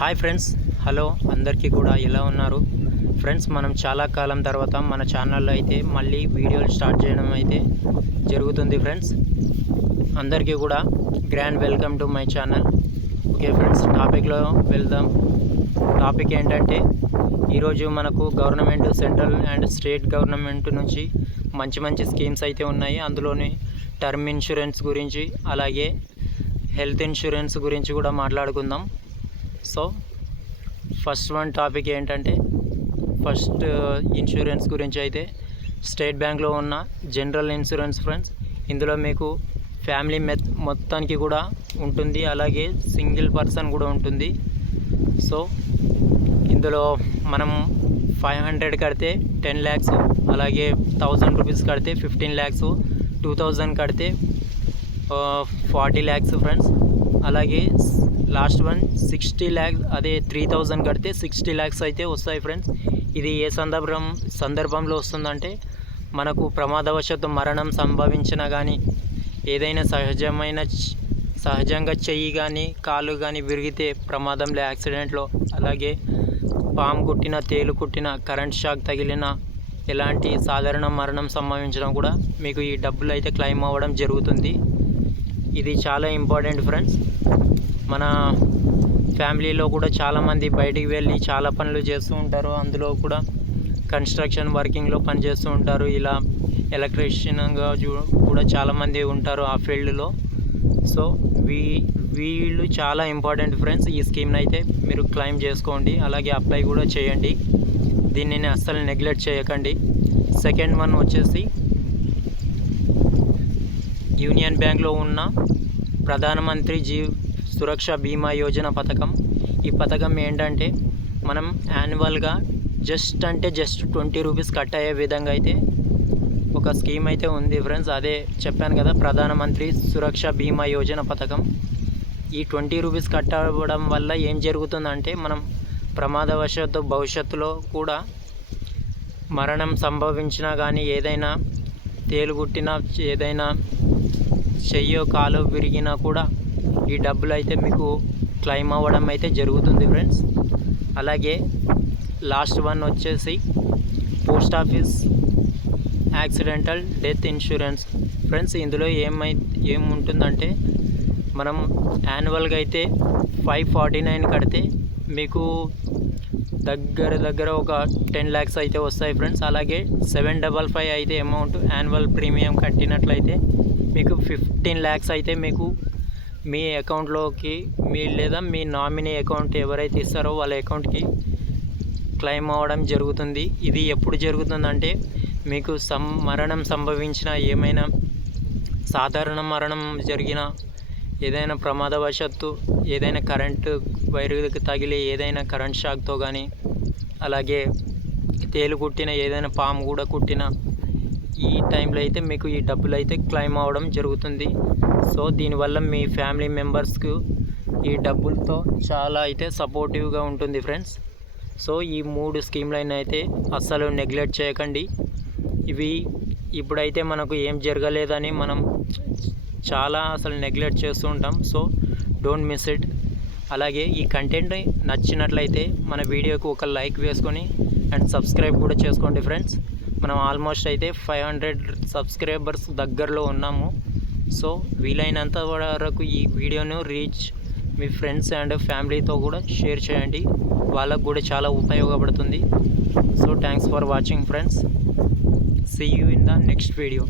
Hi friends, hello అందరికీ కూడా ఎలా ఉన్నారు ఫ్రెండ్స్? మనం చాలా కాలం తర్వాత మన ఛానల్లో అయితే మళ్ళీ వీడియోలు స్టార్ట్ చేయడం అయితే జరుగుతుంది ఫ్రెండ్స్. అందరికీ కూడా grand welcome to my channel. Okay friends, టాపిక్లో వెళ్దాం. టాపిక్ ఏంటంటే ఈరోజు మనకు government, central and state government నుంచి మంచి మంచి స్కీమ్స్ అయితే ఉన్నాయి. అందులోని టర్మ్ ఇన్సూరెన్స్ గురించి, అలాగే హెల్త్ ఇన్సూరెన్స్ గురించి కూడా మాట్లాడుకుందాం. సో ఫస్ట్ వన్ టాపిక్ ఏంటంటే ఇన్సూరెన్స్ గురించి అయితే స్టేట్ బ్యాంక్లో ఉన్న జనరల్ ఇన్సూరెన్స్ ఫ్రెండ్స్. ఇందులో మీకు ఫ్యామిలీ మొత్తానికి కూడా ఉంటుంది, అలాగే సింగిల్ పర్సన్ కూడా ఉంటుంది. సో ఇందులో మనం 500 కడితే 10 lakhs, అలాగే 1000 రూపీస్ కడితే 15 lakhs, 2000 కడితే 40 lakhs ఫ్రెండ్స్. అలాగే లాస్ట్ వన్ 60 lakhs, అదే 3000 కడితే 60 lakhs అయితే వస్తాయి ఫ్రెండ్స్. ఇది ఏ సందర్భంలో వస్తుందంటే మనకు ప్రమాదవశాత్తు మరణం సంభవించినా కానీ, ఏదైనా సహజంగా చెయ్యి కానీ కాలు కానీ విరిగితే ప్రమాదంలో, యాక్సిడెంట్లో, అలాగే పాము కుట్టిన, తేలు కుట్టిన, కరెంట్ షాక్ తగిలిన, ఎలాంటి సాధారణ మరణం సంభవించడం కూడా మీకు ఈ డబ్బులు అయితే క్లెయిమ్ అవ్వడం జరుగుతుంది. ఇది చాలా ఇంపార్టెంట్ ఫ్రెండ్స్. మన ఫ్యామిలీలో కూడా చాలామంది బయటికి వెళ్ళి చాలా పనులు చేస్తూ ఉంటారు. అందులో కూడా కన్స్ట్రక్షన్ వర్కింగ్లో పనిచేస్తూ ఉంటారు. ఇలా ఎలక్ట్రీషియన్గా కూడా చాలామంది ఉంటారు ఆ ఫీల్డ్లో. సో వీళ్ళు చాలా ఇంపార్టెంట్ ఫ్రెండ్స్. ఈ స్కీమ్ని అయితే మీరు క్లెయిమ్ చేసుకోండి, అలాగే అప్లై కూడా చేయండి. దీనిని అస్సలు నెగ్లెక్ట్ చేయకండి. సెకండ్ వన్ వచ్చేసి యూనియన్ బ్యాంక్లో ఉన్న ప్రధానమంత్రి సురక్ష బీమా యోజన పథకం. ఈ పథకం ఏంటంటే మనం యాన్యువల్గా జస్ట్ 20 రూపీస్ కట్ అయ్యే విధంగా అయితే ఒక స్కీమ్ అయితే ఉంది ఫ్రెండ్స్. అదే చెప్పాను కదా, ప్రధానమంత్రి సురక్ష బీమా యోజన పథకం. ఈ 20 రూపీస్ కట్ అవ్వడం వల్ల ఏం జరుగుతుందంటే మనం ప్రమాదవశాత్తు భవిష్యత్తులో కూడా మరణం సంభవించినా కానీ, ఏదైనా తేలుగుట్టినా, ఏదైనా చెయ్యో కాలో విరిగినా కూడా ఈ డబ్బులు అయితే మీకు క్లెయిమ్ అవ్వడం అయితే జరుగుతుంది ఫ్రెండ్స్. అలాగే లాస్ట్ వన్ వచ్చేసి post office accidental death insurance friends. ఇందులో ఏముంటుందంటే మనం యాన్యువల్గా అయితే 549 కడితే మీకు దగ్గర ఒక 10 lakhs అయితే వస్తాయి ఫ్రెండ్స్. అలాగే 755 అయితే అమౌంట్ యాన్యువల్ ప్రీమియం కట్టినట్లయితే మీకు 15 lakhs అయితే మీకు మీ అకౌంట్లోకి, లేదా మీ నామినీ అకౌంట్ ఎవరైతే ఇస్తారో వాళ్ళ అకౌంట్కి క్లెయిమ్ అవ్వడం జరుగుతుంది. ఇది ఎప్పుడు జరుగుతుందంటే మీకు మరణం సంభవించిన, ఏమైనా సాధారణ మరణం జరిగిన, ఏదైనా ప్రమాదవశాత్తు ఏదైనా కరెంటు వైరుకి తగిలి ఏదైనా కరెంట్ షాక్తో కానీ, అలాగే తేలు కుట్టిన, ఏదైనా పాము కూడా కుట్టిన, ఈ టైంలో అయితే మీకు ఈ డబ్బులు అయితే క్లెయిమ్ అవ్వడం జరుగుతుంది. సో దీనివల్ల మీ ఫ్యామిలీ మెంబర్స్కు ఈ డబ్బులతో చాలా అయితే సపోర్టివ్గా ఉంటుంది ఫ్రెండ్స్. సో ఈ 3 స్కీమ్లైనా అయితే అస్సలు నెగ్లెక్ట్ చేయకండి. ఇవి ఇప్పుడైతే మనకు ఏం జరగలేదని మనం చాలా అసలు నెగ్లెక్ట్ చేస్తూ ఉంటాం. So don't miss it. అలాగే ఈ కంటెంట్ నచ్చినట్లయితే మన వీడియోకి ఒక లైక్ వేసుకొని అండ్ సబ్స్క్రైబ్ కూడా చేసుకోండి ఫ్రెండ్స్. మనం ఆల్మోస్ట్ అయితే 500 సబ్స్క్రైబర్స్ దగ్గరలో ఉన్నాము. సో వీలైనంత వరకు ఈ వీడియోను మీ ఫ్రెండ్స్ అండ్ ఫ్యామిలీతో కూడా షేర్ చేయండి, వాళ్ళకు కూడా చాలా ఉపయోగపడుతుంది. So thanks for watching friends. See you in the next video.